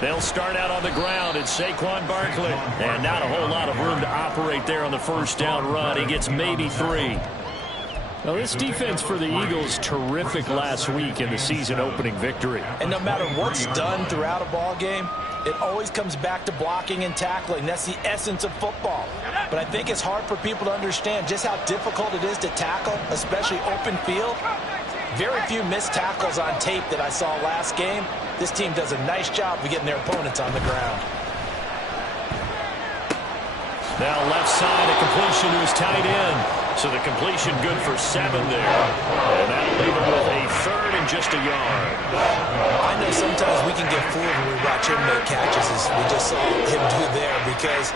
They'll start out on the ground. It's Saquon Barkley. And not a whole lot of room to operate there on the first down run. He gets maybe 3. Now, this defense for the Eagles, terrific last week in the season-opening victory. And no matter what's done throughout a ball game, it always comes back to blocking and tackling. That's the essence of football. But I think it's hard for people to understand just how difficult it is to tackle, especially open field. Very few missed tackles on tape that I saw last game. This team does a nice job of getting their opponents on the ground. Now left side, a completion to his tight end. So the completion good for 7 there. And that'll leave him with a 3rd and just a yard. I know sometimes we can get fooled when we watch him make catches, as we just saw him do there, because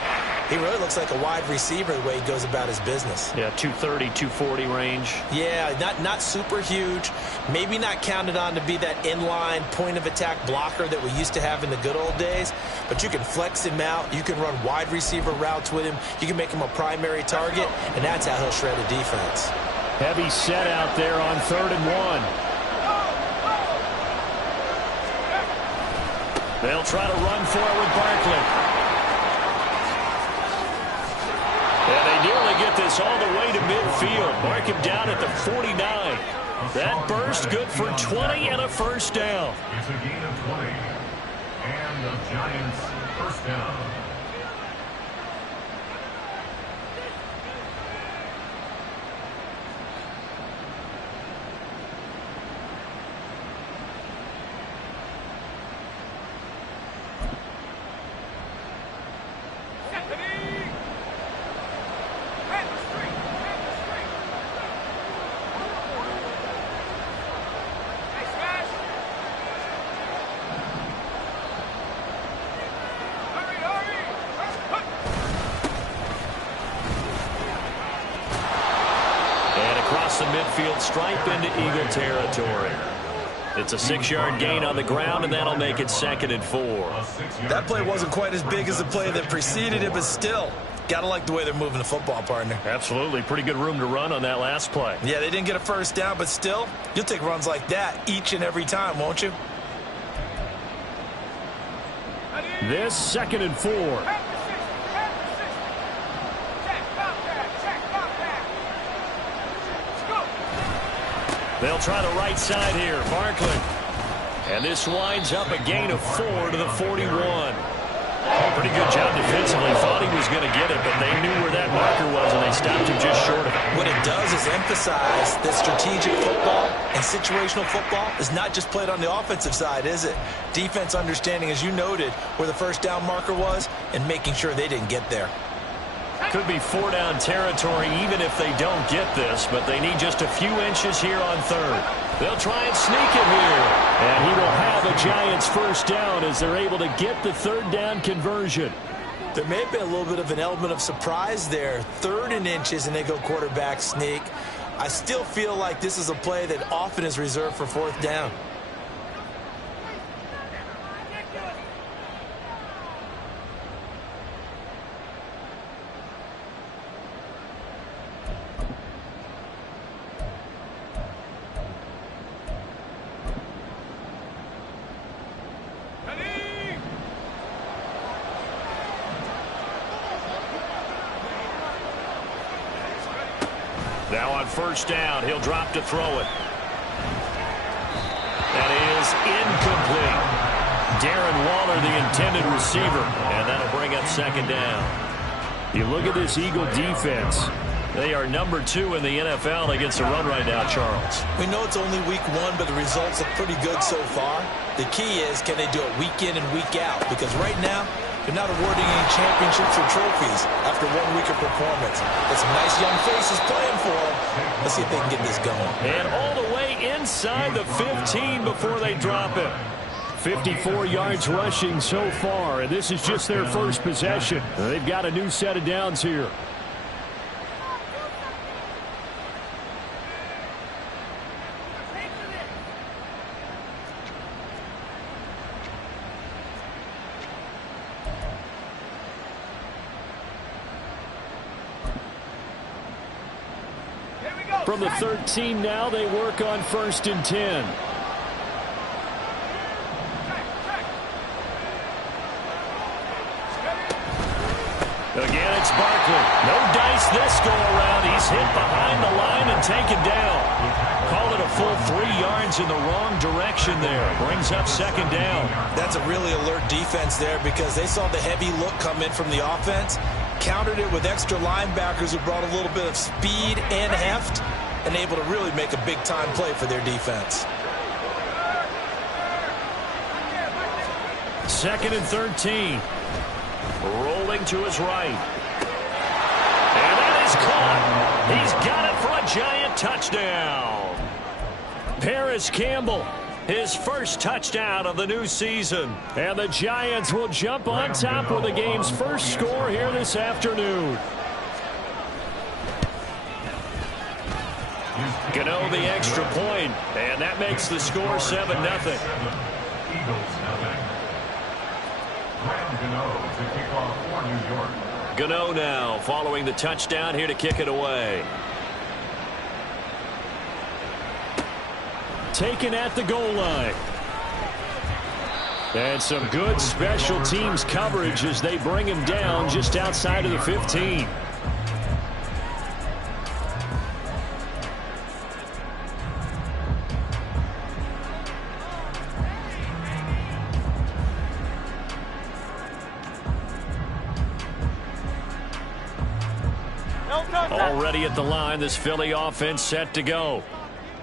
he really looks like a wide receiver the way he goes about his business. Yeah, 230, 240 range. Yeah, not super huge. Maybe not counted on to be that inline point-of-attack blocker that we used to have in the good old days. But you can flex him out. You can run wide receiver routes with him. You can make him a primary target, and that's how he'll shred a defense. Heavy set out there on 3rd and 1. They'll try to run for it with Barkley. And they nearly get this all the way to midfield. Mark him down at the 49. That burst good for 20 and a first down. It's a gain of 20. And the Giants first down. The midfield stripe into Eagle territory. It's a 6-yard gain on the ground, and that'll make it 2nd and 4. That play wasn't quite as big as the play that preceded it, but still, gotta like the way they're moving the football, partner. Absolutely. Pretty good room to run on that last play. Yeah, they didn't get a first down, but still, you'll take runs like that each and every time, won't you? This 2nd and 4. They'll try the right side here. Barkley. And this winds up a gain of 4 to the 41. Pretty good job defensively. Thought he was going to get it, but they knew where that marker was, and they stopped him just short of it. What it does is emphasize that strategic football and situational football is not just played on the offensive side, is it? Defense understanding, as you noted, where the first down marker was and making sure they didn't get there. Could be 4-down territory even if they don't get this, but they need just a few inches here on 3rd. They'll try and sneak it here. And he will have a Giants first down as they're able to get the 3rd down conversion. There may have been a little bit of an element of surprise there. 3rd and inches, and they go quarterback sneak. I still feel like this is a play that often is reserved for 4th down. Now on first down, he'll drop to throw it. That is incomplete. Darren Waller, the intended receiver, and that'll bring up 2nd down. You look at this Eagle defense. They are number 2 in the NFL against the run right now, Charles. We know it's only week 1, but the results look pretty good so far. The key is, can they do it week in and week out? Because right now, they're not awarding any championships or trophies after 1 week of performance. There's some nice young faces playing for them. Let's see if they can get this going. And all the way inside the 15 before they drop it. 54 yards rushing so far, and this is just their first possession. They've got a new set of downs here. From the 13 now, they work on 1st and 10. Again, it's Barkley. No dice this go-around. He's hit behind the line and taken down. Call it a full 3 yards in the wrong direction there. Brings up second down. That's a really alert defense there because they saw the heavy look come in from the offense, countered it with extra linebackers who brought a little bit of speed and heft, and able to really make a big-time play for their defense. 2nd and 13. Rolling to his right. And that is caught. He's got it for a Giant touchdown. Paris Campbell, his first touchdown of the new season. And the Giants will jump on top with the game's first score here this afternoon. Gano the extra point, and that makes the score 7-0. Eagles nothing. Graham Gano to kick off for New York. Gano now following the touchdown here to kick it away. Taken at the goal line. And some good special teams coverage as they bring him down just outside of the 15. Already at the line, this Philly offense set to go.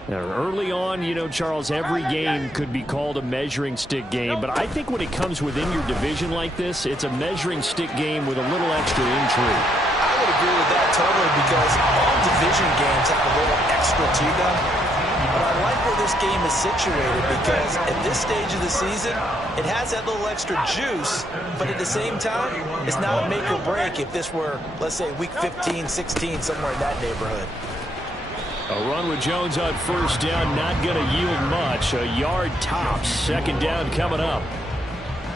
Now, early on, you know, Charles, every game could be called a measuring stick game. But I think when it comes within your division like this, it's a measuring stick game with a little extra intrigue. I would agree with that totally because all division games have a little extra to them. But I like where this game is situated because at this stage of the season, it has that little extra juice, but at the same time, it's not a make or break if this were, let's say, week 15, 16, somewhere in that neighborhood. A run with Jones on first down, not going to yield much. A yard tops. Second down coming up.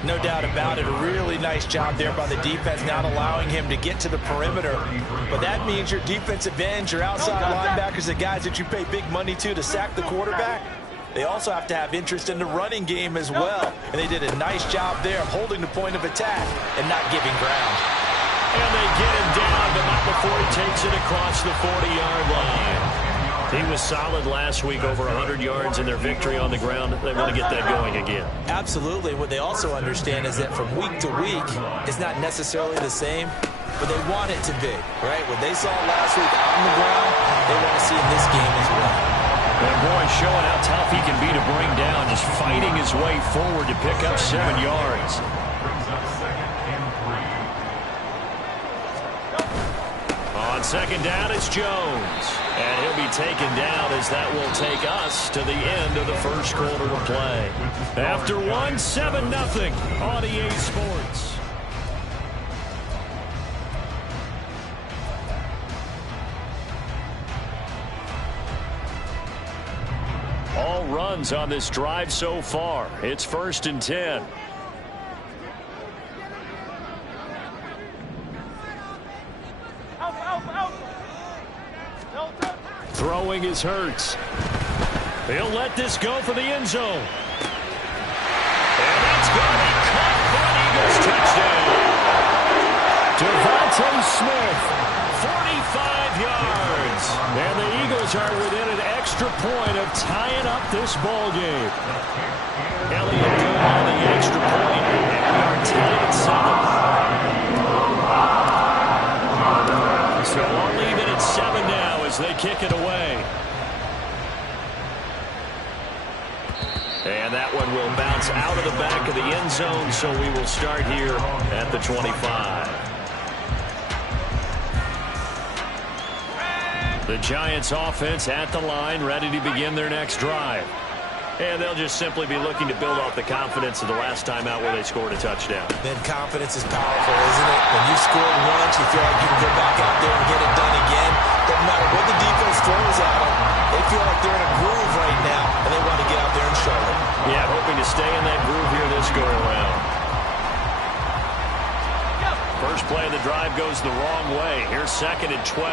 No doubt about it. A really nice job there by the defense, not allowing him to get to the perimeter. But that means your defensive ends, your outside linebackers, the guys that you pay big money to sack the quarterback, they also have to have interest in the running game as well. And they did a nice job there of holding the point of attack and not giving ground. And they get him down, but not before he takes it across the 40-yard line. He was solid last week, over 100 yards in their victory on the ground. They want to get that going again. Absolutely. What they also understand is that from week to week, it's not necessarily the same, but they want it to be, right? What they saw last week on the ground, they want to see in this game as well. And boy, showing how tough he can be to bring down, just fighting his way forward to pick up 7 yards. Brings up 2nd and 3. On second down, it's Jones. And he'll be taken down as that will take us to the end of the first quarter of play. After 1, 7-0 on EA Sports. All runs on this drive so far. It's 1st and 10. Throwing is Hurts. He'll let this go for the end zone. And that's going to be caught for an Eagles touchdown. Devontae Smith, 45 yards. And the Eagles are within an extra point of tying up this ball game. Elliott doing on the extra point, and we are tied at 7. So I'll leave it at 7 now as they kick it away. And that one will bounce out of the back of the end zone, so we will start here at the 25. The Giants offense at the line, ready to begin their next drive. And they'll just simply be looking to build off the confidence of the last time out where they scored a touchdown. Then confidence is powerful, isn't it? When you scored once, you feel like you can go back out there and get it done again. Doesn't matter what the defense throws at them. They feel like they're in a groove right now, and they want to get out there and show it. Yeah, hoping to stay in that groove here this go-around. First play of the drive goes the wrong way. Here's 2nd and 12.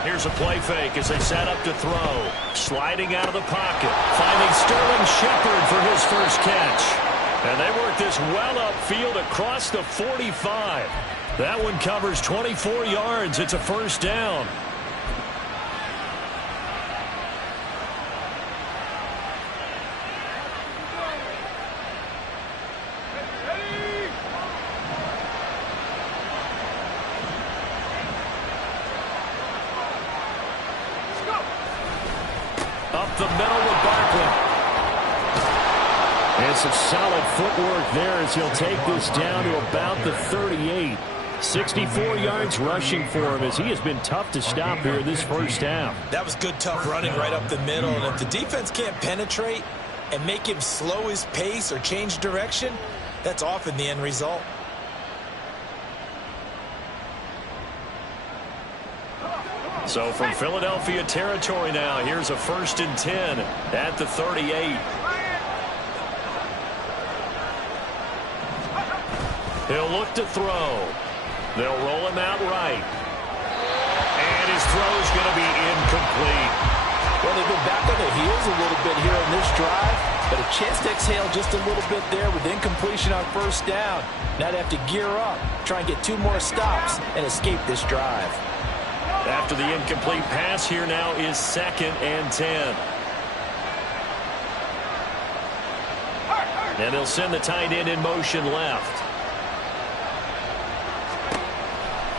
Here's a play fake as they set up to throw. Sliding out of the pocket. Finding Sterling Shepard for his first catch. And they work this well upfield across the 45. That one covers 24 yards. It's a first down. Up the middle with Barkley. And some solid footwork there as he'll take this down to about the 38. 64 yards rushing for him as he has been tough to stop here this first half. That was good, tough running right up the middle. And if the defense can't penetrate and make him slow his pace or change direction, that's often the end result. So from Philadelphia territory now, here's a 1st and 10 at the 38. He'll look to throw. They'll roll him out right. And his throw's going to be incomplete. Well, they've been back on their heels a little bit here on this drive, but a chance to exhale just a little bit there with incompletion on first down. Now they have to gear up, try and get 2 more stops, and escape this drive. After the incomplete pass, here now is 2nd and 10. And they'll send the tight end in motion left.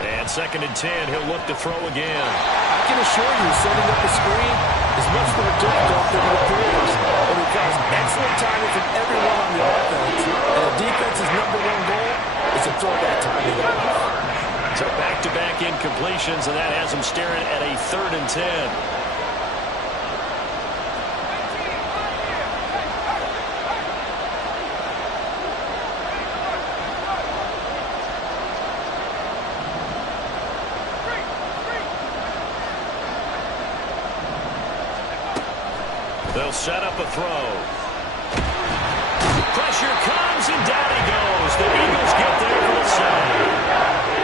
And 2nd and 10, he'll look to throw again. I can assure you, setting up a screen is much more difficult than it appears. It requires excellent timing from everyone on the offense. And the defense's #1 goal is to throw that timing off. So back-to-back incompletions, and that has him staring at a 3rd and 10. They'll set up a throw. Pressure comes, and down he goes. The Eagles get there for the sack.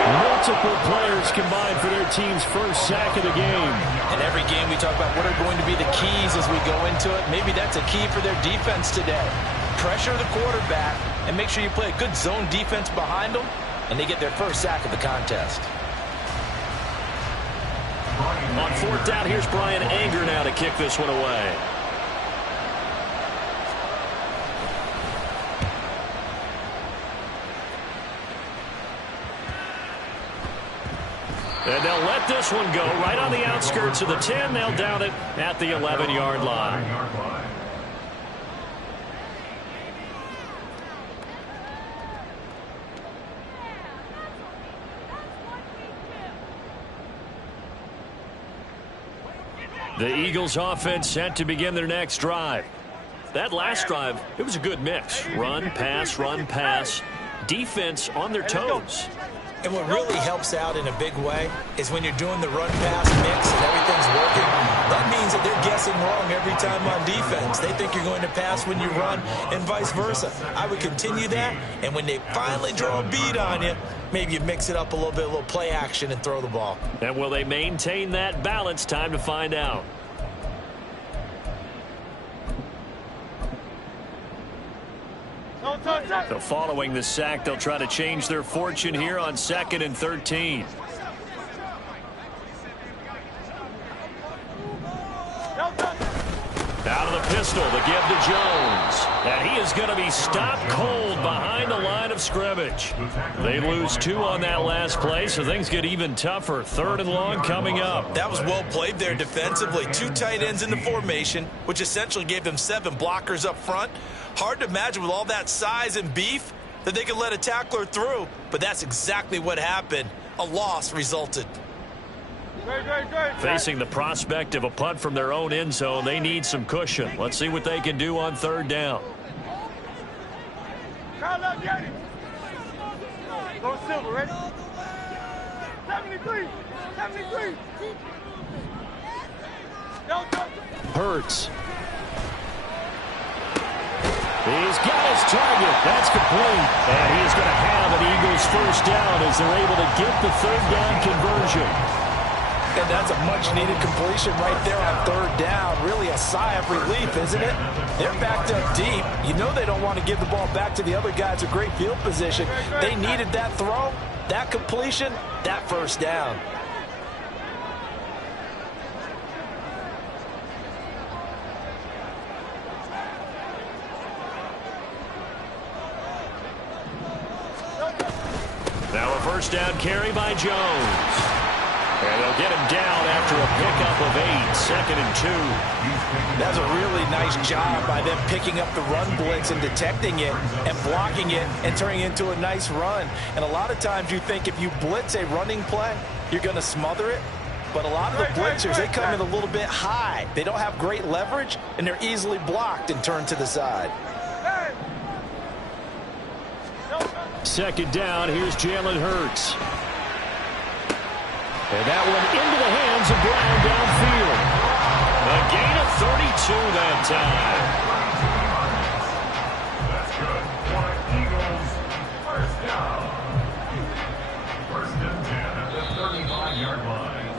Multiple players combined for their team's first sack of the game. In every game we talk about what are going to be the keys as we go into it. Maybe that's a key for their defense today. Pressure the quarterback and make sure you play a good zone defense behind them, and they get their first sack of the contest. On 4th down, here's Brian Anger now to kick this one away. And they'll let this one go right on the outskirts of the 10. They'll down it at the 11-yard line. The Eagles offense set to begin their next drive. That last drive, it was a good mix. Run, pass, defense on their toes. And what really helps out in a big way is when you're doing the run-pass mix and everything's working, that means that they're guessing wrong every time on defense. They think you're going to pass when you run and vice versa. I would continue that, and when they finally draw a bead on you, maybe you mix it up a little bit, a little play action, and throw the ball. And will they maintain that balance? Time to find out. So following the sack, they'll try to change their fortune here on 2nd and 13. Out of the pistol, the give to Jones. And he is going to be stopped cold behind the line of scrimmage. They lose 2 on that last play, so things get even tougher. 3rd and long coming up. That was well played there defensively. 2 tight ends in the formation, which essentially gave them 7 blockers up front. Hard to imagine with all that size and beef that they could let a tackler through, but that's exactly what happened. A loss resulted. Facing the prospect of a punt from their own end zone, they need some cushion. Let's see what they can do on 3rd down. Go Silver, ready? 73. Hurts. He's got his target. That's complete. And he is going to have an Eagles first down as they're able to get the 3rd down conversion. And that's a much-needed completion right there on third down. Really a sigh of relief, isn't it? They're backed up deep. You know they don't want to give the ball back to the other guys. A great field position. They needed that throw, that completion, that first down. Now a first down carry by Jones. And they'll get him down after a pickup of 8, 2nd and 2. That's a really nice job by them picking up the run blitz and detecting it and blocking it and turning it into a nice run. And a lot of times you think if you blitz a running play, you're going to smother it. But a lot of the blitzers, they come in a little bit high. They don't have great leverage, and they're easily blocked and turned to the side. Second down, here's Jalen Hurts. And that one into the hands of Brown downfield. A gain of 32 that time. That's good. Eagles, first down. First and 10 at the 35-yard line.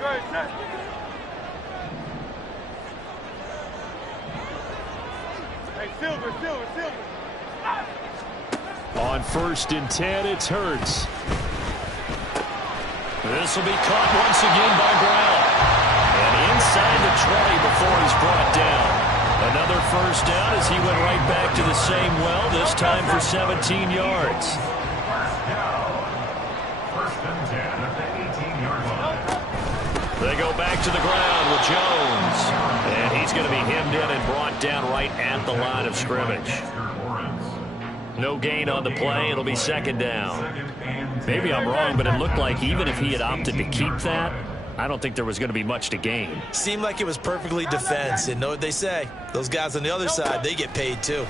Great. Hey, Silver. On 1st and 10, it's Hurts. This will be caught once again by Brown. And inside the 20 before he's brought down. Another first down as he went right back to the same well, this time for 17 yards. First down. First and 10 at the 18-yard line. They go back to the ground with Jones. And he's going to be hemmed in and brought down right at the line of scrimmage. No gain on the play. It'll be second down. Maybe I'm wrong, but it looked like even if he had opted to keep that, I don't think there was going to be much to gain. Seemed like it was perfectly defense. And know what they say? Those guys on the other side, they get paid too.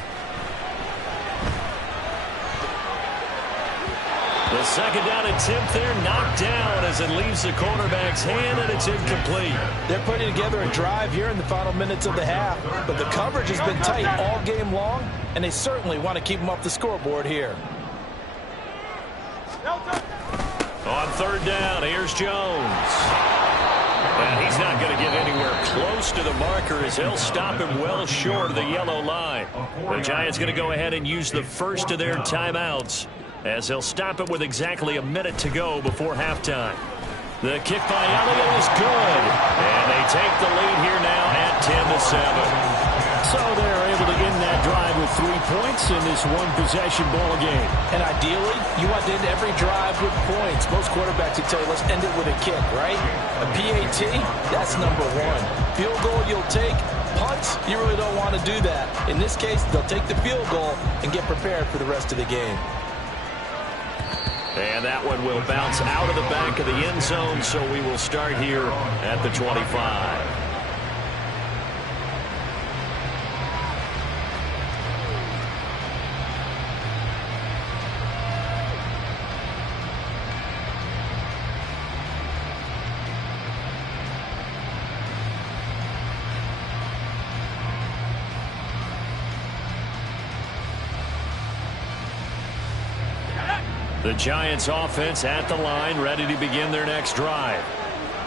The second down attempt there knocked down as it leaves the quarterback's hand, and it's incomplete. They're putting together a drive here in the final minutes of the half, but the coverage has been tight all game long, and they certainly want to keep them off the scoreboard here. On third down, here's Jones. And he's not going to get anywhere close to the marker as they'll stop him well short of the yellow line. The Giants going to go ahead and use the first of their timeouts as they'll stop it with exactly a minute to go before halftime. The kick by Elliott is good. And they take the lead here now at 10-7. So they're able to end that drive with 3 points in this one-possession ball game. And ideally, you want to end every drive with points. Most quarterbacks would tell you, let's end it with a kick, right? A PAT, that's number one. Field goal you'll take. Punts, you really don't want to do that. In this case, they'll take the field goal and get prepared for the rest of the game. And that one will bounce out of the back of the end zone, so we will start here at the 25. The Giants offense at the line, ready to begin their next drive.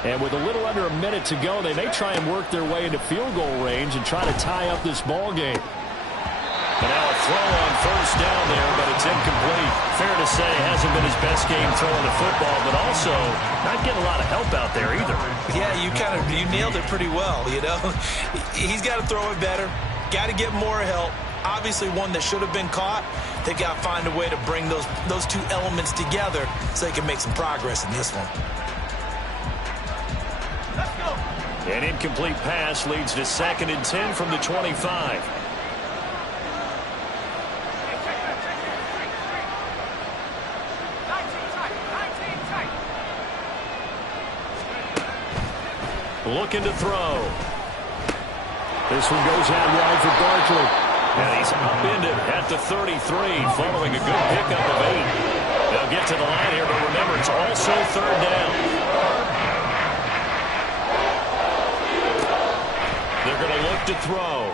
And with a little under a minute to go, they may try and work their way into field goal range and try to tie up this ball game. But now a throw on first down there, but it's incomplete. Fair to say, hasn't been his best game throwing the football, but also not getting a lot of help out there either. Yeah, you nailed it pretty well, you know. He's got to throw it better, got to get more help. Obviously one that should have been caught. They got to find a way to bring those two elements together so they can make some progress in this one. Let's go. An incomplete pass leads to 2nd and 10 from the 25. Looking to throw. This one goes out wide for Barkley. And he's upended at the 33 following a good pickup of 8. They'll get to the line here, but remember, it's also third down. They're going to look back to throw.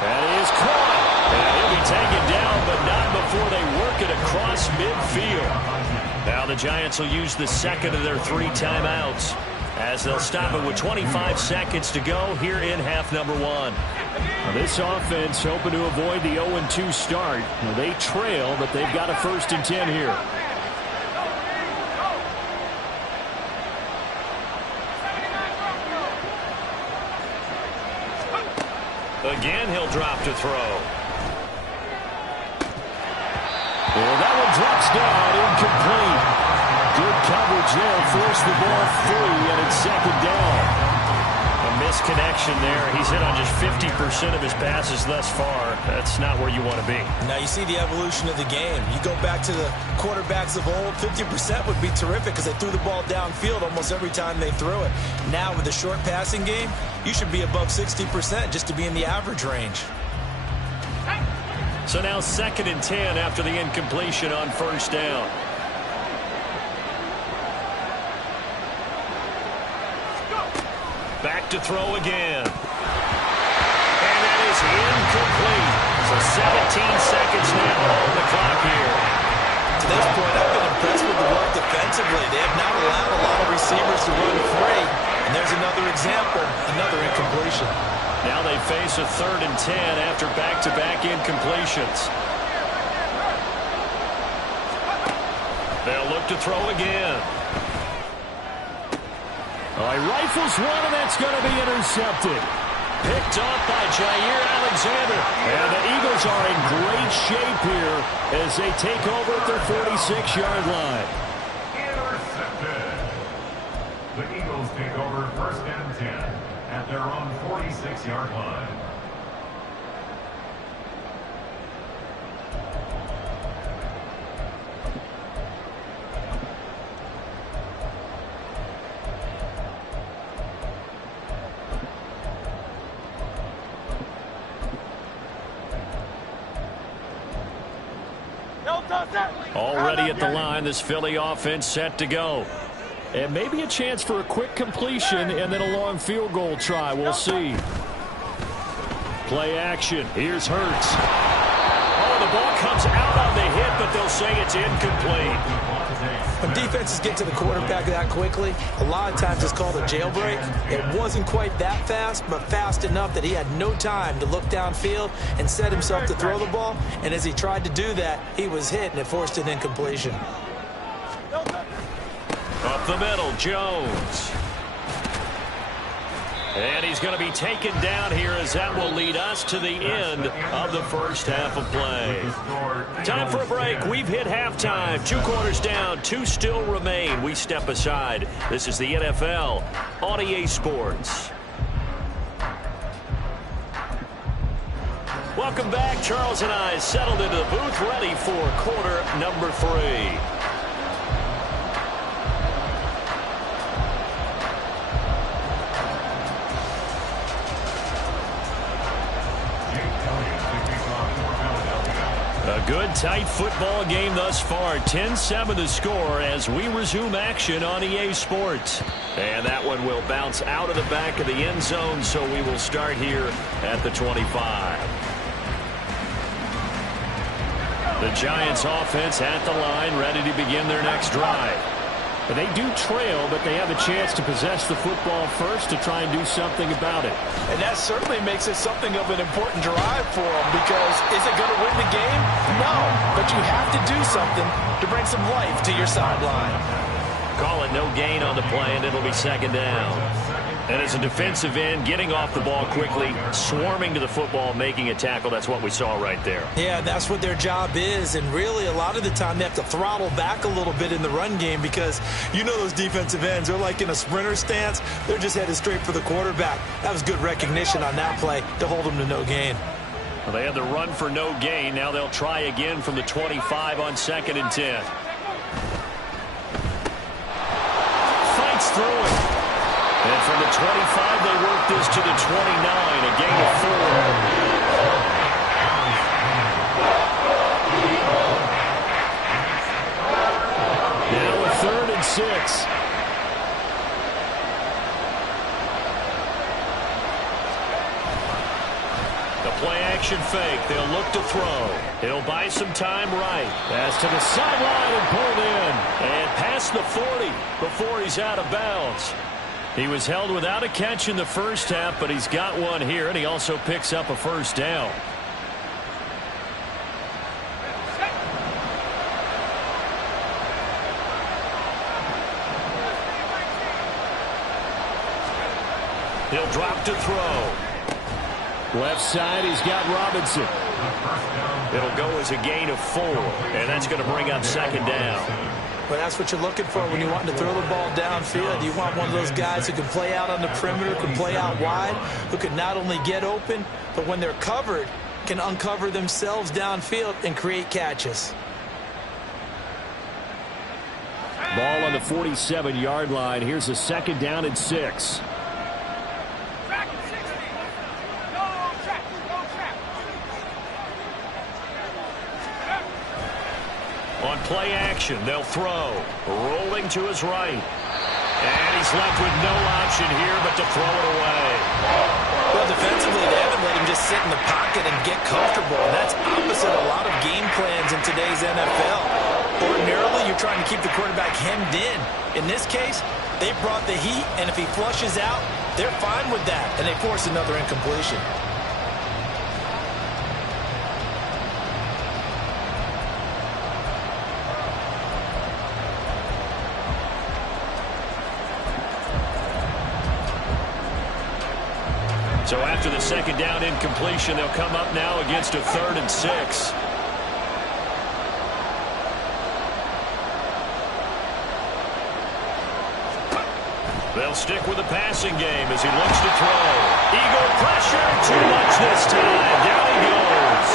That is caught. And he'll be taken down, but not before they work it across midfield. Now the Giants will use the second of their 3 timeouts as they'll stop it with 25 seconds to go here in half number 1. Now this offense hoping to avoid the 0-2 start. Well, they trail, but they've got a 1st and 10 here. Again, he'll drop to throw. Well, that one drops down, incomplete. Good coverage there, forced the ball free, and it's 2nd down. A misconnection there. He's hit on just 50% of his passes thus far. That's not where you want to be. Now you see the evolution of the game. You go back to the quarterbacks of old, 50% would be terrific because they threw the ball downfield almost every time they threw it. Now with the short passing game, you should be above 60% just to be in the average range. So now 2nd and 10 after the incompletion on 1st down. Back to throw again. And that is incomplete. So 17 seconds now on the clock here. To this point, I've been impressed with the work defensively. They have not allowed a lot of receivers to run free. And there's another example, another incompletion. Now they face a 3rd and 10 after back-to-back incompletions. They'll look to throw again. Oh, he rifles one, and that's going to be intercepted. Picked off by Jair Alexander. And the Eagles are in great shape here as they take over at their 46-yard line. Intercepted. The Eagles take over 1st and 10 at their own 46-yard line. Already at the line, this Philly offense set to go. And maybe a chance for a quick completion and then a long field goal try. We'll see. Play action. Here's Hurts. Oh, the ball comes out on the hit, but they'll say it's incomplete. When defenses get to the quarterback that quickly, a lot of times it's called a jailbreak. It wasn't quite that fast, but fast enough that he had no time to look downfield and set himself to throw the ball. And as he tried to do that, he was hit, and it forced an incompletion. Up the middle, Jones. And he's going to be taken down here as that will lead us to the end of the 1st half of play. Time for a break. We've hit halftime. 2 quarters down, 2 still remain. We step aside. This is the NFL on EA Sports. Welcome back. Charles and I settled into the booth ready for quarter number 3. A good, tight football game thus far. 10-7 the score as we resume action on EA Sports. And that one will bounce out of the back of the end zone, so we will start here at the 25. The Giants offense at the line, ready to begin their next drive. But they do trail, but they have a chance to possess the football first to try and do something about it. And that certainly makes it something of an important drive for them, because is it going to win the game? No, but you have to do something to bring some life to your sideline. Call it no gain on the play, and it'll be 2nd down. And as a defensive end, getting off the ball quickly, swarming to the football, making a tackle, that's what we saw right there. Yeah, that's what their job is, and really a lot of the time they have to throttle back a little bit in the run game, because you know those defensive ends, they're like in a sprinter stance. They're just headed straight for the quarterback. That was good recognition on that play to hold them to no gain. Well, they had the run for no gain. Now they'll try again from the 25 on 2nd and 10. Fights through it. And from the 25, they work this to the 29, a gain of 4. Now a 3rd and 6. Play-action fake. They'll look to throw. He'll buy some time right. Pass to the sideline and pulled in. And past the 40 before he's out of bounds. He was held without a catch in the first half, but he's got one here, and he also picks up a first down. He'll drop to throw. Left side, he's got Robinson. It'll go as a gain of 4, and that's going to bring up second down. But that's what you're looking for when you want to throw the ball downfield. You want one of those guys who can play out on the perimeter, can play out wide, who can not only get open, but when they're covered, can uncover themselves downfield and create catches. Ball on the 47-yard line. Here's a second down and 6. On play action, they'll throw. Rolling to his right. And he's left with no option here but to throw it away. Well, defensively, they haven't let him just sit in the pocket and get comfortable. And that's opposite a lot of game plans in today's NFL. Ordinarily, you're trying to keep the quarterback hemmed in. In this case, they brought the heat, and if he flushes out, they're fine with that, and they force another incompletion. So after the second down incompletion, they'll come up now against a 3rd and 6. They'll stick with the passing game as he looks to throw. Eagle pressure, too much this time. Down he goes.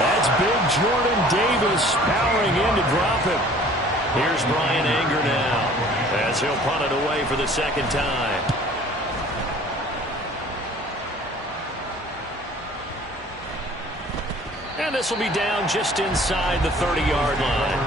That's big Jordan Davis powering in to drop him. Here's Bryan Anger now as he'll punt it away for the second time. And this will be down just inside the 30-yard line.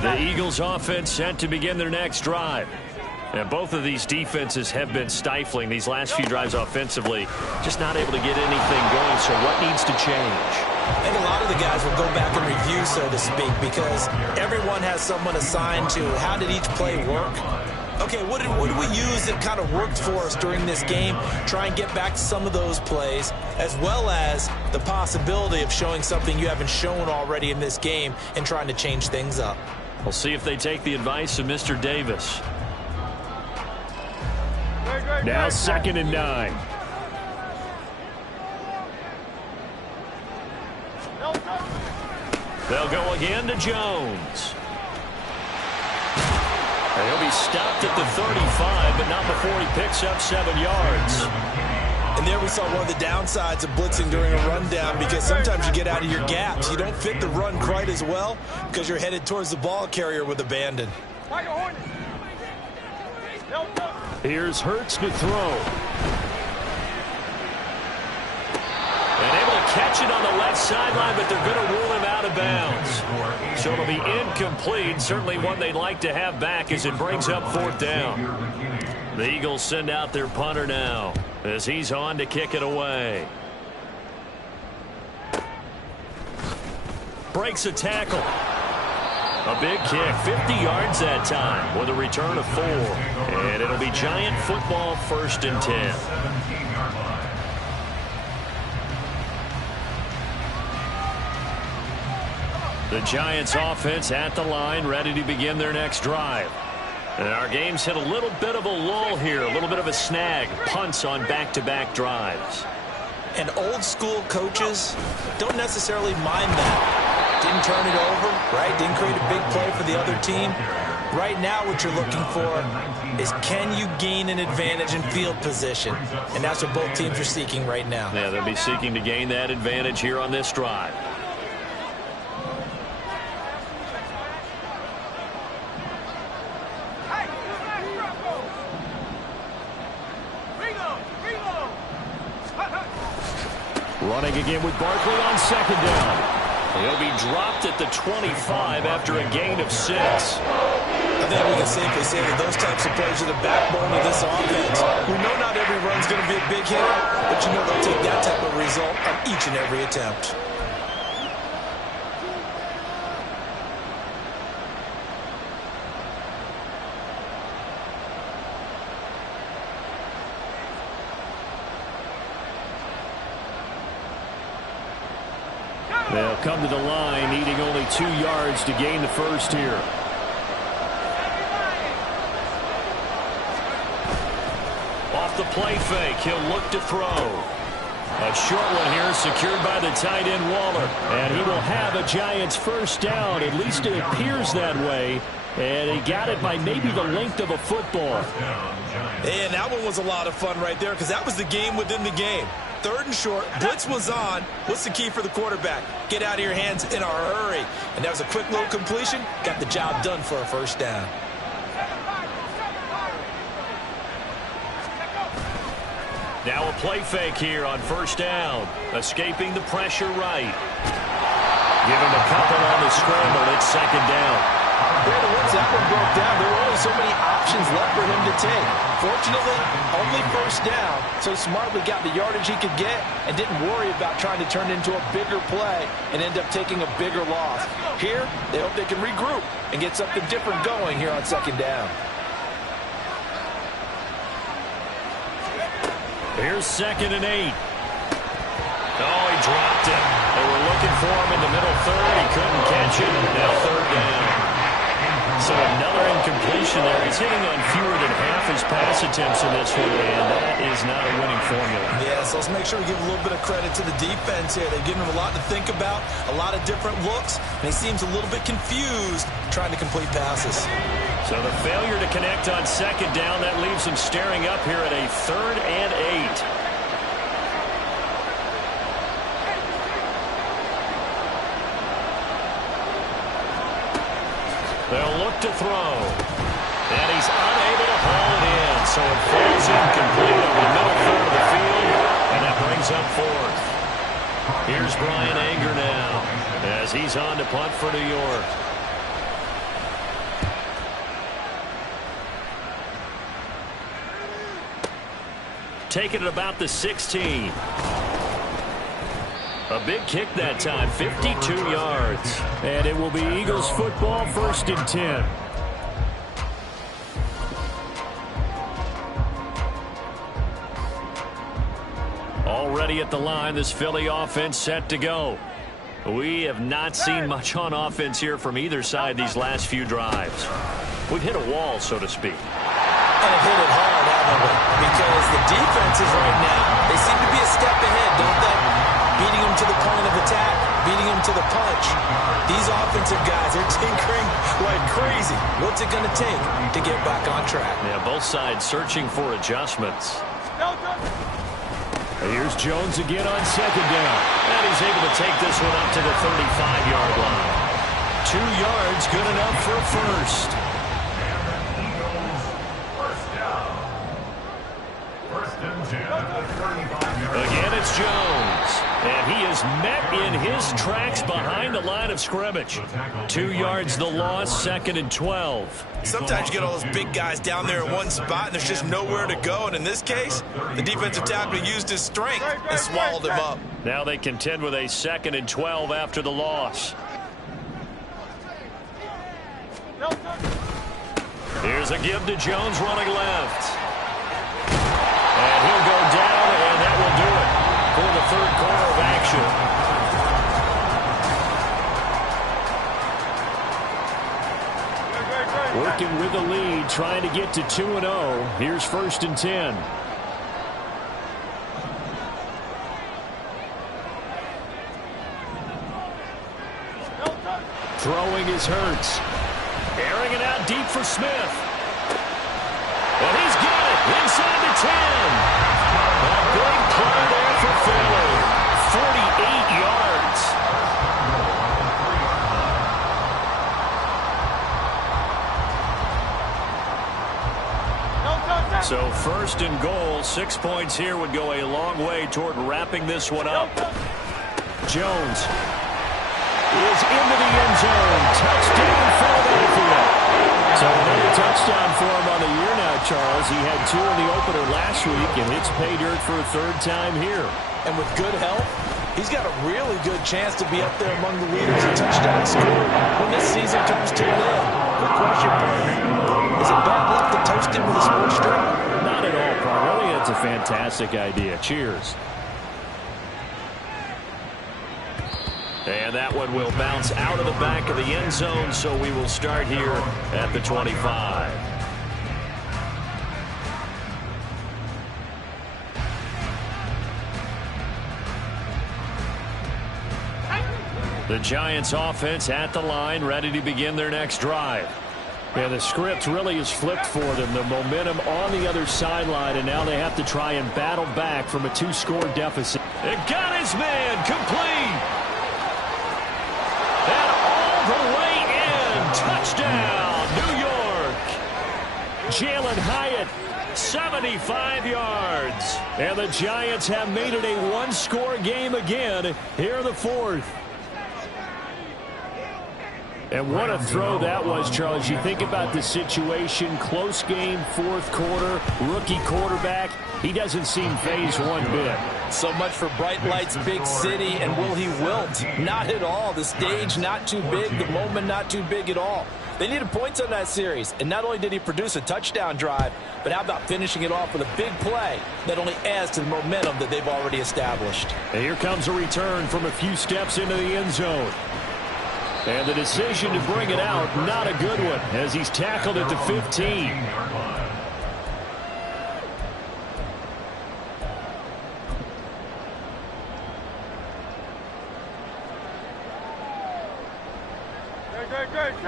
The Eagles offense set to begin their next drive. And both of these defenses have been stifling these last few drives offensively. Just not able to get anything going, so what needs to change? I think a lot of the guys will go back and review, so to speak, because everyone has someone assigned to how did each play work. Okay, what did we use that kind of worked for us during this game? Try and get back to some of those plays, as well as the possibility of showing something you haven't shown already in this game and trying to change things up. We'll see if they take the advice of Mr. Davis. Now 2nd and 9. They'll go again to Jones. And he'll be stopped at the 35, but not before he picks up 7 yards. And there we saw one of the downsides of blitzing during a rundown, because sometimes you get out of your gaps. You don't fit the run quite as well because you're headed towards the ball carrier with abandon. Here's Hurts to throw. And able to catch it on the left sideline, but they're going to rule him out of bounds. So it'll be incomplete. Certainly one they'd like to have back as it brings up 4th down. The Eagles send out their punter now as he's on to kick it away. Breaks a tackle. A big kick, 50 yards that time with a return of 4. And it'll be Giant football, 1st and 10. The Giants offense at the line, ready to begin their next drive. And our game's hit a little bit of a lull here, a little bit of a snag. Punts on back-to-back drives. And old school coaches don't necessarily mind that. Didn't turn it over, right? Didn't create a big play for the other team. Right now what you're looking for is, can you gain an advantage in field position? And that's what both teams are seeking right now. Yeah, they'll be seeking to gain that advantage here on this drive. Running again with Barkley on second down. He'll be dropped at the 25 after a gain of 6. I think we can safely say that those types of plays are the backbone of this offense. We know not every run's going to be a big hit, but you know they'll take that type of result on each and every attempt. They'll come to the line, needing only 2 yards to gain the first here. Off the play fake, he'll look to throw. A short one here, secured by the tight end Waller. And he will have a Giants first down. At least it appears that way. And he got it by maybe the length of a football. And that one was a lot of fun right there because that was the game within the game. 3rd and short, blitz was on. What's the key for the quarterback? Get out of your hands in a hurry. And that was a quick little completion. Got the job done for a first down. Now a play fake here on first down. Escaping the pressure right. Give him a couple on the scramble. It's second down. Brandon, once that one broke down, there were only so many options left for him to take. Fortunately, only first down, so smartly got the yardage he could get and didn't worry about trying to turn it into a bigger play and end up taking a bigger loss. Here, they hope they can regroup and get something different going here on second down. Here's 2nd and 8. Oh, he dropped it. They were looking for him in the middle 3rd. He couldn't catch it. Now 3rd down. So another incompletion there. He's hitting on fewer than half his pass attempts in this one, and that is not a winning formula. Yeah, so let's make sure we give a little bit of credit to the defense here. They've given him a lot to think about, a lot of different looks, and he seems a little bit confused trying to complete passes. So the failure to connect on second down, that leaves him staring up here at a 3rd and 8. They'll look to throw. And he's unable to haul it in. So it falls incomplete over the middle 3rd of the field. And that brings up 4th. Here's Bryan Anger now as he's on to punt for New York. Taking it about the 16. A big kick that time, 52 yards. And it will be Eagles football, 1st and 10. Already at the line, this Philly offense set to go. We have not seen much on offense here from either side these last few drives. We've hit a wall, so to speak. And it hit it hard, haven't we? Because the defenses right now, they seem to be a step ahead, don't they? Beating them to the point of attack, beating them to the punch. These offensive guys are tinkering like crazy. What's it going to take to get back on track? Yeah, both sides searching for adjustments. Here's Jones again on second down. And he's able to take this one up to the 35-yard line. 2 yards, good enough for a first. Again, it's Jones. And he is met in his tracks behind the line of scrimmage. 2 yards the loss, 2nd and 12. Sometimes you get all those big guys down there in one spot, and there's just nowhere to go. And in this case, the defensive tackle used his strength and swallowed him up. Now they contend with a 2nd and 12 after the loss. Here's a give to Jones running left. And he'll go down, and that will do it for the 3rd quarter of action. Working with the lead, trying to get to 2-0. Here's 1st and 10. Throwing is Hurts. Airing it out deep for Smith. And he's got it inside the 10. A big play there for Philly. 48 yards. So first and goal, 6 points here would go a long way toward wrapping this one up. Jones is into the end zone. Touchdown, Philadelphia. So another touchdown for him on the year now, Charles. He had 2 in the opener last week, and it's pay dirt for a 3rd time here. And with good health, he's got a really good chance to be up there among the leaders in touchdowns scored when this season comes to an end. Quick question, Parker. Is it bad luck to toast him with a sports drink? Not at all, Parker. I think that's a fantastic idea. Cheers. And that one will bounce out of the back of the end zone, so we will start here at the 25. The Giants offense at the line, ready to begin their next drive. Yeah, the script really is flipped for them. The momentum on the other sideline, and now they have to try and battle back from a 2-score deficit. It got his man complete. And all the way in. Touchdown, New York. Jalen Hyatt, 75 yards. and the Giants have made it a 1-score game again here in the 4th. And what a throw that was, Charles. You think about the situation, close game, 4th quarter, rookie quarterback. He doesn't seem phased one bit. So much for bright lights, big city, and will he wilt? Not at all. The stage not too big, the moment not too big at all. They needed points on that series, and not only did he produce a touchdown drive, but how about finishing it off with a big play that only adds to the momentum that they've already established. And here comes a return from a few steps into the end zone. And the decision to bring it out, not a good one, as he's tackled at the 15.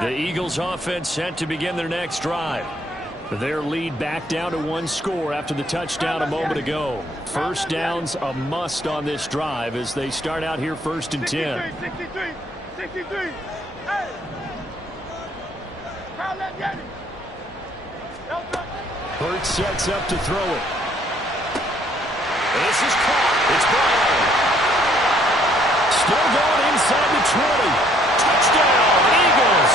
The Eagles offense set to begin their next drive. Their lead back down to 1 score after the touchdown a moment ago. First down's a must on this drive as they start out here 1st and 10. 63. Hey. Burt sets up to throw it. This is caught. It's Brown. Still going inside the 20. Touchdown, Eagles.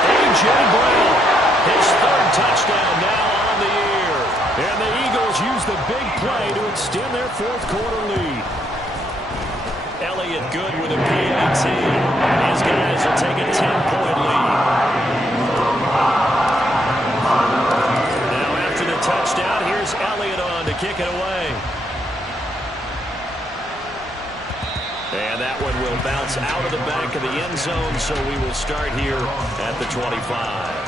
A.J. Brown. His 3rd touchdown now on the year. And the Eagles use the big play to extend their 4th quarter lead. Elliott good with a PAT. And his guys will take a 10-point lead. Now after the touchdown, here's Elliott on to kick it away. And that one will bounce out of the back of the end zone, so we will start here at the 25.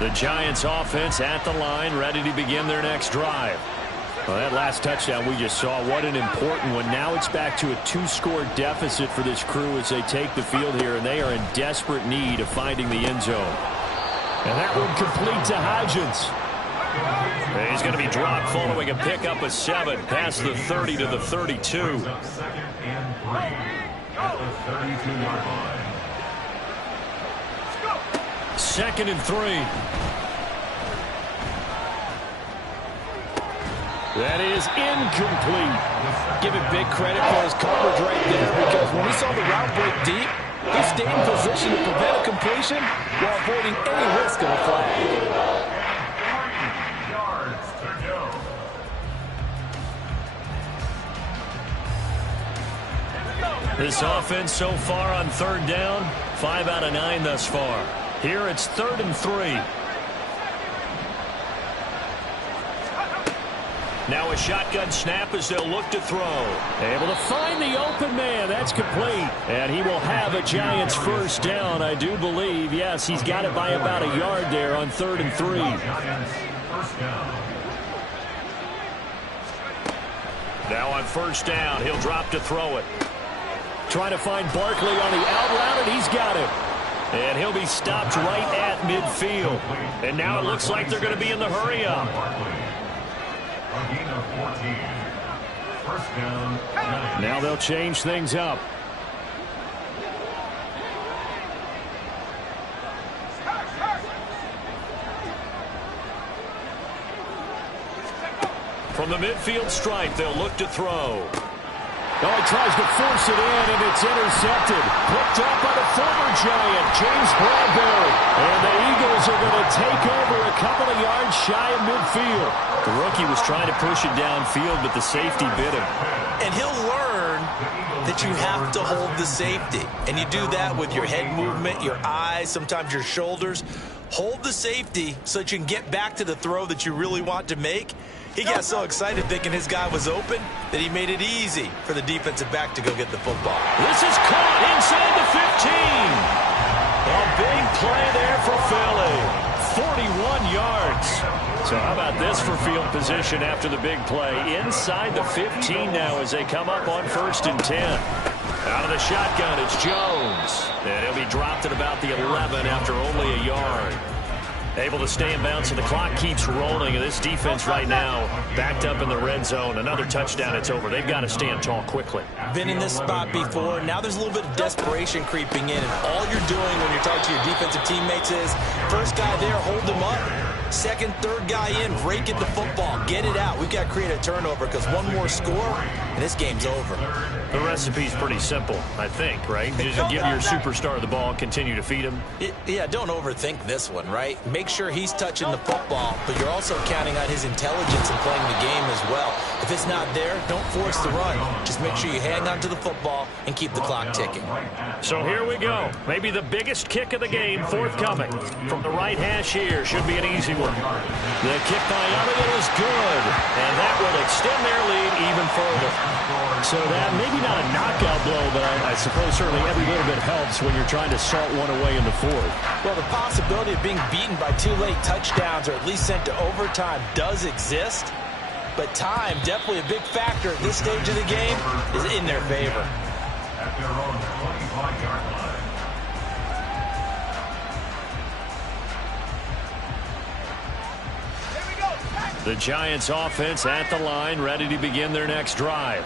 The Giants offense at the line, ready to begin their next drive. Well, that last touchdown we just saw, what an important one. Now it's back to a 2-score deficit for this crew as they take the field here, and they are in desperate need of finding the end zone. And that one complete to Hodgins. He's going to be dropped following a pickup of 7 past the 30 to the 32. 2nd and 3 at the 32-yard line. 2nd and 3. That is incomplete. Give him big credit for his coverage right there, because when he saw the route break deep, he stayed in position to prevent a completion while avoiding any risk of a flag. 3 yards to go. This offense so far on 3rd down, 5 out of 9 thus far. Here it's 3rd and 3. Now a shotgun snap as they'll look to throw. Able to find the open man. That's complete. And he will have a Giants 1st down, I do believe. Yes, he's got it by about a yard there on 3rd and 3. Giants 1st down. Now on 1st down, he'll drop to throw it. Trying to find Barkley on the out route, and he's got it. And he'll be stopped right at midfield. And now it looks like they're going to be in the hurry-up. A gain of 14. First down, 9. Now they'll change things up. From the midfield stripe, they'll look to throw. Oh, he tries to force it in, and it's intercepted. Picked up by the former Giant, James Bradbury. And the Eagles are going to take over a couple of yards shy of midfield. The rookie was trying to push it downfield, but the safety bit him. And he'll learn that you have to hold the safety. And you do that with your head movement, your eyes, sometimes your shoulders. Hold the safety so that you can get back to the throw that you really want to make. He got so excited thinking his guy was open that he made it easy for the defensive back to go get the football. This is caught inside the 15. A big play there for Philly. 41 yards. So how about this for field position after the big play? Inside the 15 now as they come up on 1st and 10. Out of the shotgun, it's Jones. And he'll be dropped at about the 11 after only a yard. Able to stay in bounds, and the clock keeps rolling. And this defense right now backed up in the red zone. Another touchdown, it's over. They've got to stand tall quickly. Been in this spot before. Now there's a little bit of desperation creeping in. And all you're doing when you're talking to your defensive teammates is, first guy there, hold him up. Second, third guy in, break at the football. Get it out. We've got to create a turnover because one more score, and this game's over. The recipe's pretty simple, I think, right? Just give your superstar the ball, continue to feed him. Yeah, don't overthink this one, right? Make sure he's touching the football, but you're also counting on his intelligence in playing the game as well. If it's not there, don't force the run. Just make sure you hang on to the football and keep the clock ticking. So here we go. Maybe the biggest kick of the game forthcoming. From the right hash here, should be an easy one. The kick by Elliott is good, and that will extend their lead even further. So that maybe not a knockout blow, but I suppose certainly every little bit helps when you're trying to salt one away in the fourth. Well, the possibility of being beaten by 2 late touchdowns or at least sent to overtime does exist, but time, definitely a big factor at this stage of the game, is in their favor. At their own 25-yard line. The Giants offense at the line, ready to begin their next drive.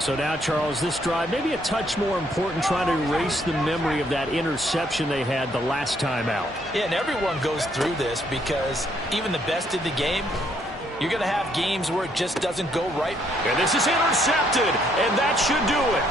So now, Charles, this drive maybe a touch more important, trying to erase the memory of that interception they had the last time out. Yeah, and everyone goes through this because even the best in the game, you're going to have games where it just doesn't go right. And this is intercepted, and that should do it.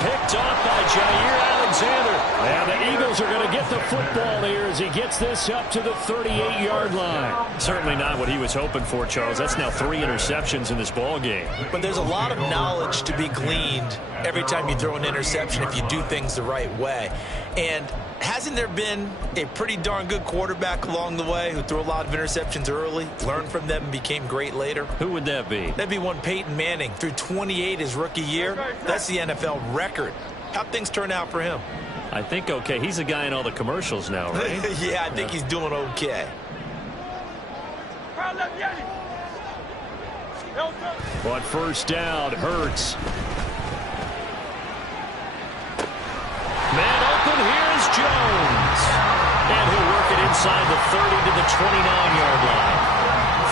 Picked off by Jair Alexander. And the Eagles are going to get the football here as he gets this up to the 38-yard line. Certainly not what he was hoping for, Charles. That's now 3 interceptions in this ball game. But there's a lot of knowledge to be gleaned every time you throw an interception if you do things the right way. And hasn't there been a pretty darn good quarterback along the way who threw a lot of interceptions early, learned from them, and became great later? Who would that be? That'd be one Peyton Manning. Threw 28 his rookie year. That's the NFL record. How'd things turn out for him? I think okay. He's a guy in all the commercials now, right? Yeah, I think he's doing okay. But first down, Hurts. Man open, here's Jones. And he'll work it inside the 30 to the 29-yard line.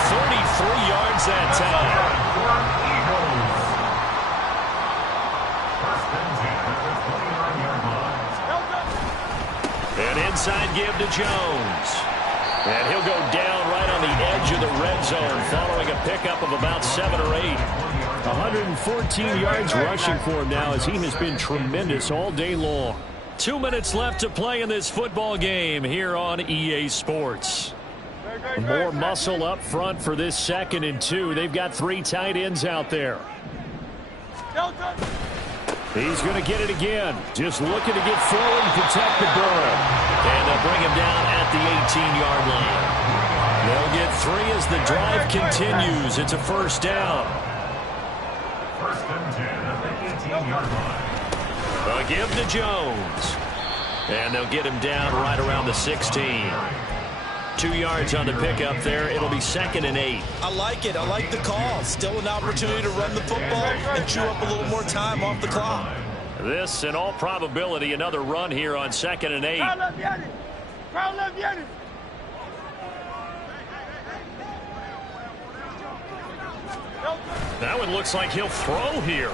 33 yards that time. And inside give to Jones. And he'll go down right on the edge of the red zone following a pickup of about 7 or 8. 114 yards rushing for him now as he has been tremendous all day long. 2 minutes left to play in this football game here on EA Sports. More muscle up front for this 2nd and 2. They've got 3 tight ends out there. He's going to get it again. Just looking to get forward and protect the ball. And they'll bring him down at the 18-yard line. They'll get 3 as the drive continues. It's a first down. First and 10 at the 18-yard line. A give to Jones. And they'll get him down right around the 16. 2 yards on the pickup there. It'll be 2nd and 8. I like it. I like the call. Still an opportunity to run the football and chew up a little more time off the clock. This, in all probability, another run here on 2nd and 8. That one looks like he'll throw here.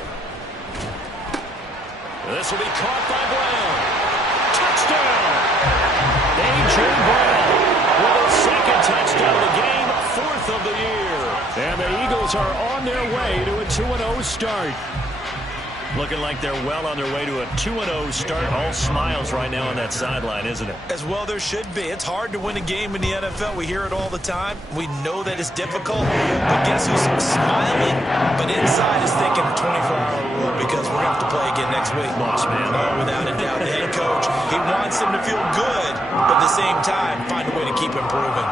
This will be caught by Brown. Touchdown! A.J. Brown with a 2nd touchdown of the game, 4th of the year. And the Eagles are on their way to a 2-0 start. Looking like they're well on their way to a 2-0 start. All smiles right now on that sideline, isn't it? As well there should be. It's hard to win a game in the NFL. We hear it all the time. We know that it's difficult. But guess who's smiling? But inside is thinking a 24-hour rule because we're going to have to play again next week. Lost, man. Oh, without a doubt. The head coach, he wants them to feel good, but at the same time, find a way to keep improving.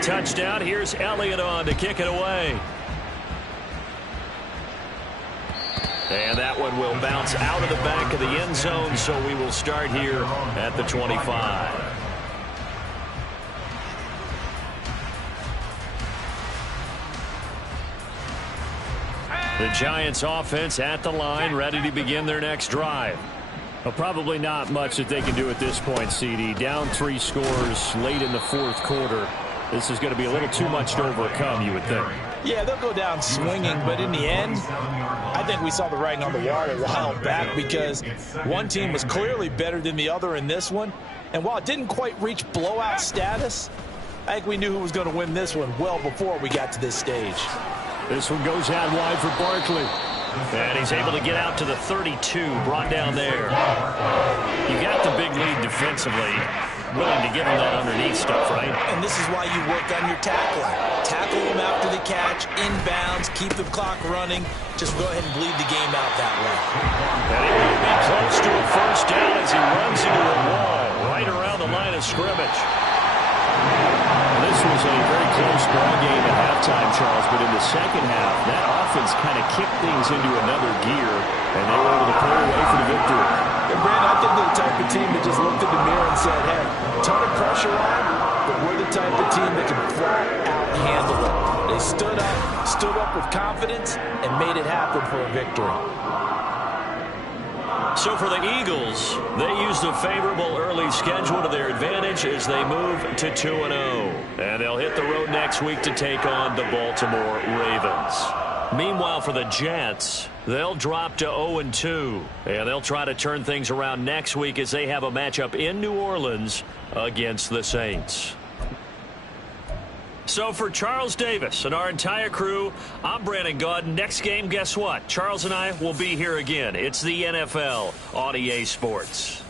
Touchdown. Here's Elliott on to kick it away. And that one will bounce out of the back of the end zone, so we will start here at the 25. The Giants offense at the line, ready to begin their next drive. Well, probably not much that they can do at this point, CD. Down 3 scores late in the 4th quarter. This is going to be a little too much to overcome, you would think. Yeah, they'll go down swinging, but in the end, I think we saw the writing on the wall a while back because one team was clearly better than the other in this one. And while it didn't quite reach blowout status, I think we knew who was going to win this one well before we got to this stage. This one goes out wide for Barkley. And he's able to get out to the 32, brought down there. You got the big lead defensively. Willing to give him that underneath stuff, right? And this is why you work on your tackling. Tackle him after the catch, inbounds, keep the clock running. Just go ahead and bleed the game out that way. And he will be close to a 1st down as he runs into a wall right around the line of scrimmage. This was a very close ball game at halftime, Charles, but in the second half, that offense kind of kicked things into another gear, and they were able to pull away for the victory. And Brandon, I think they're the type of team that just looked in the mirror and said, hey, ton of pressure on, but we're the type of team that can flat out handle it. They stood up with confidence, and made it happen for a victory. So for the Eagles, they used a favorable early schedule to their advantage as they move to 2-0. And they'll hit the road next week to take on the Baltimore Ravens. Meanwhile, for the Jets, they'll drop to 0-2. And they'll try to turn things around next week as they have a matchup in New Orleans against the Saints. So for Charles Davis and our entire crew, I'm Brandon Gaudin. Next game, guess what? Charles and I will be here again. It's the NFL on EA Sports.